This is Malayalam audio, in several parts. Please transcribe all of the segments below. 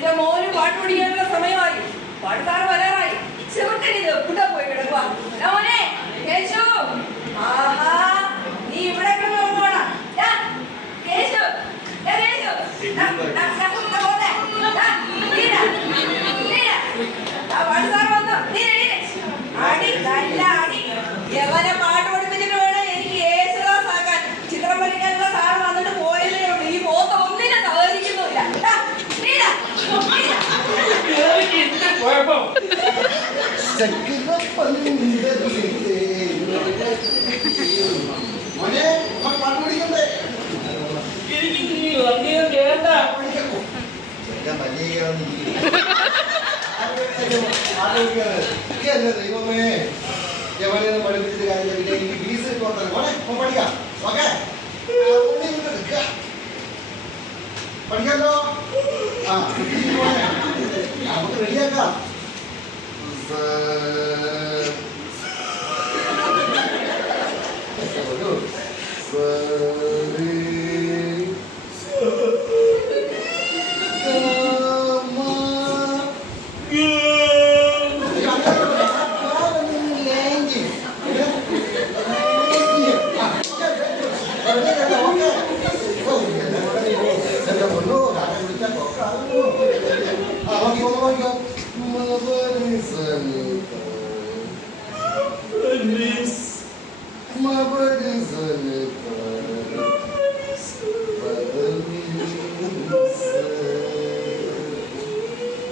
എന്റെ മോന് പാട്ട് പഠിക്കാനുള്ള സമയമായി. പാട്ടുകാർ വരാറായി. ചെറുക്കനിത് കൂട്ടാ പോയി ആഹാ നീ ഇവിടെ കേശു. കേശു. ദൈവമേ യവനെന്ന് പഠിപ്പിച്ചിട്ട് കാര്യമില്ല പിന്നെ എനിക്ക് ഫീസ് കിട്ടുവാൻ മോനെ ഇപ്പൊ പഠിക്കാം ഓക്കെ പഠിക്കാലോ ആ. നമുക്ക് റെഡിയാക്കാം Fur.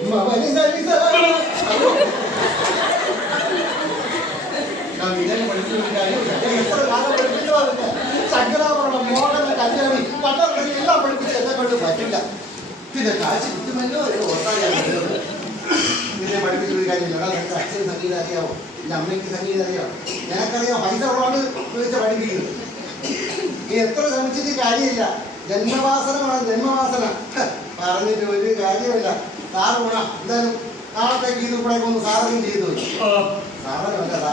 Mama, Lisa, Lisa! പിന്നെ കാശ് കിട്ടുമല്ലോ കാര്യമില്ല. എടാ, നിനക്ക് അച്ഛന് സംഗീതം അറിയാമോ? നിന്റെ അമ്മയ്ക്ക് സംഗീതം അറിയാമോ? നിനക്കറിയാം പൈസ ഉള്ളതാണ് വിളിച്ച പഠിപ്പിക്കുന്നത് നീ എത്ര ശ്രമിച്ചിട്ട് കാര്യമില്ല ജന്മവാസനമാണ് ജന്മവാസന പറഞ്ഞിട്ട് ഒരു കാര്യമില്ല സാറ് ഗുണം എന്തായാലും നാളത്തേക്ക് ഇത് ഇവിടെ ഒന്ന് സാധനം ചെയ്തു. സാധനം കേട്ടാ?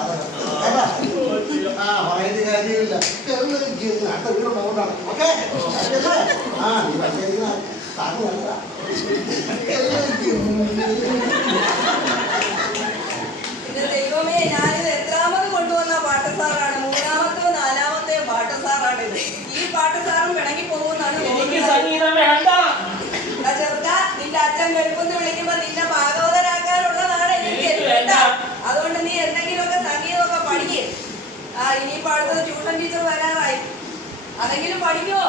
ആ പറയുന്ന കാര്യമില്ല. അടുത്ത വീടുള്ള കൊണ്ടാണ് ഓക്കെ ആ നീ പക്ഷേ സാറ് നല്ലതാ അച്ഛൻ വെളുപ്പെന്ന് വിളിക്കുമ്പോ നിന്നെ ഭാഗവതരാക്കാനുള്ളതാണ് എനിക്ക്. കേട്ടാ? അതുകൊണ്ട് നീ എന്തെങ്കിലുമൊക്കെ സംഗീതമൊക്കെ പഠിക്കേ ആ ഇനിയിപ്പോ അടുത്തത് ട്യൂഷൻ ടീച്ചർ വരാറായി അതെങ്കിലും പഠിക്കോ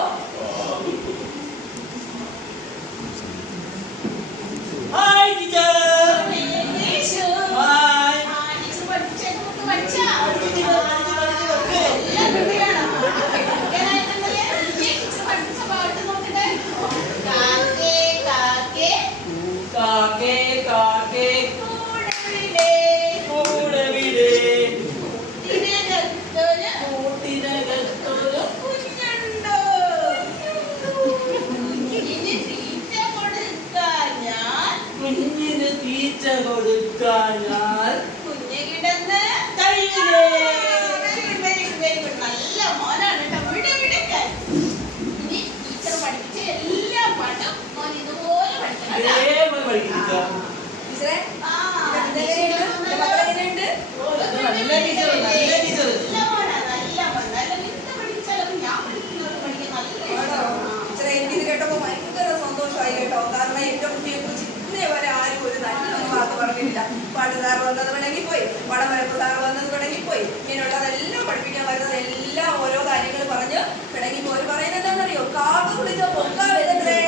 വന്നത് വേണമെങ്കിൽ പോയി. പടം വരപ്പ് സാർ വന്നത് വേണമെങ്കിൽ പോയി. ഇങ്ങനെയുള്ളതെല്ലാം പഠിപ്പിക്കാൻ വരുന്നത് എല്ലാം ഓരോ കാര്യങ്ങൾ പറഞ്ഞ് പിണങ്ങി പോയി. പറയുന്നത് എന്താണെന്നറിയോ? കാക്ക വിളിച്ച പൊക്കാ വരുന്നേ.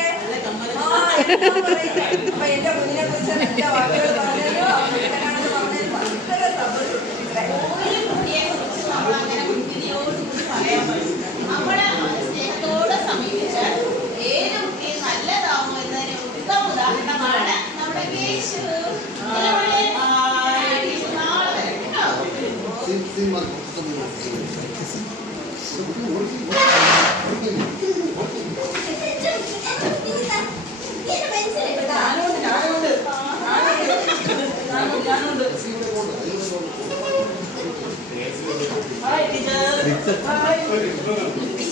ആ അപ്പൊ എന്റെ കുഞ്ഞിനെ കുറിച്ച് എല്ലാ വാക്കുകൾ കേട്ടോ. ഞാനുണ്ട് ഞാനുണ്ട് ഞാനുണ്ട് ഞാനുണ്ട് ഹായ് ടീച്ചർ ഹായ് ആ, good morning.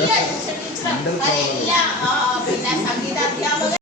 എല്ലാ